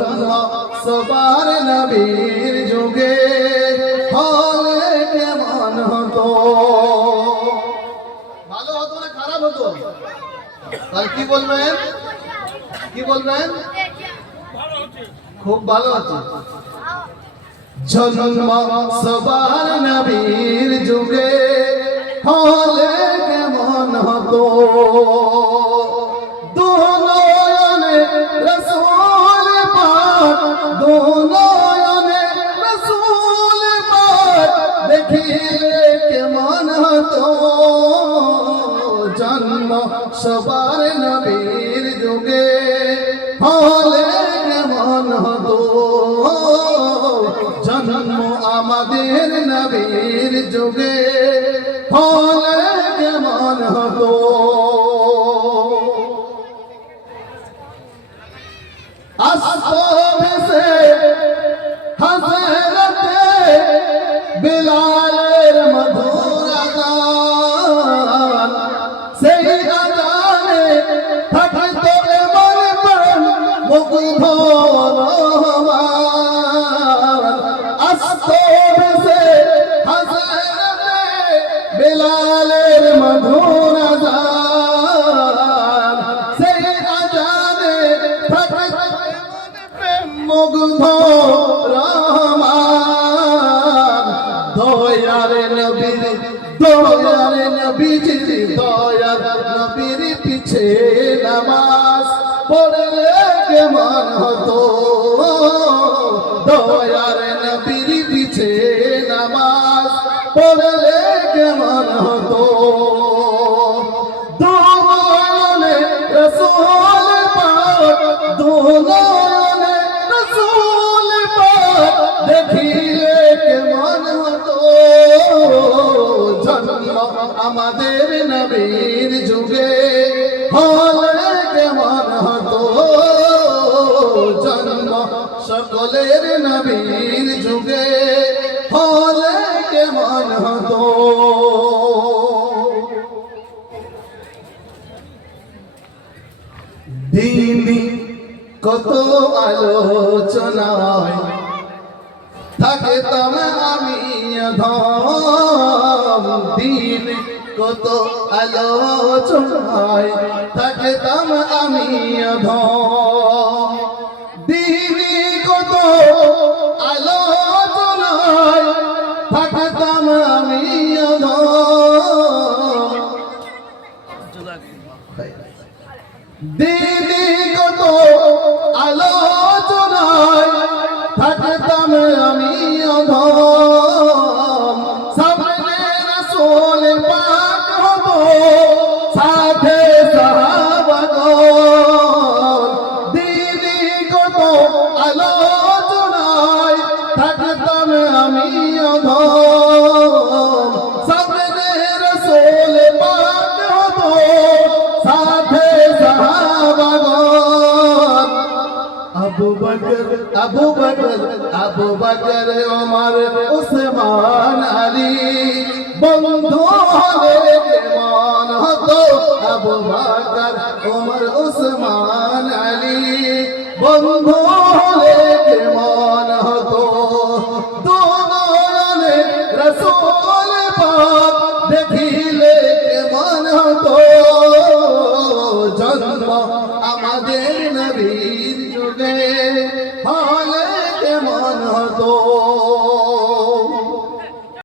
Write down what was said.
জন্ম সবার নবীর যুগে হলে কেমন হতো? ভালো হতো না খারাপ হতো? তাহলে কি বলবেন? কি বলবেন? খুব ভালো হতো। জন্ম সবার নবীর যুগে হলে কেমন হতো? দুনয়নে রাসূল পাক, দুনয়নে রাসূল পাক দেখিলে কেমন হতো? জন্ম সবার নবীর যুগে হলে কেমন হতো? জন্ম আমাদের নবীর যুগে হলে কেমন হতো? আসতো ভেসে হযরতে বিলালের মধুর আযান, সেই আযানে থাকতো এমন প্রাণ মুগ্ধ রহমান। আসতো ভেসে হযরতে বিলালের মধুর আযান, সেই আযানে থাকতো মুগ্ধ রহমান। দয়ার নবীর দয়ার নবীর পিছে নামাজ পড়লে কেমন হতো? দয়ার নবীর পিছে নামাজ পড়লে কেমন হতো? দুনয়নে রাসূল পাক, দুনয়নে রাসূল পাক দেখিলে কেমন হতো? জন্ম আমাদের নবীর যুগে হলে কেমন হতো? জন্ম সকলের নবীর যুগে হলে কেমন হতো? দিনই কত আলোচনায় থাকতাম আমি অধম। দিন কত আলোচনায় থাকতাম আমি অধম। দিনই কত আলোচনায় থাকতাম আমি অধম। দিনই কত আলোচনায় থাকতাম আমি অধম। সামনে রাসূল পাক হতো, সাথে সাহাবাগণ। দিনই কত আলোচনায় থাকতাম আমি অধম। সামনে রাসূল পাক হতো, সাথে সাহাবাগণ। আবু বকর ওমর উসমান আলী বন্ধু হলে কেমন হতো? আবু বকর ওমর উসমান আলী বন্ধু হলে কেমন হতো? দুনয়নে রাসূল পাক দেখিলে কেমন হতো? জন্ম আমাদের নবীর যুগে হলে কেমন হতো?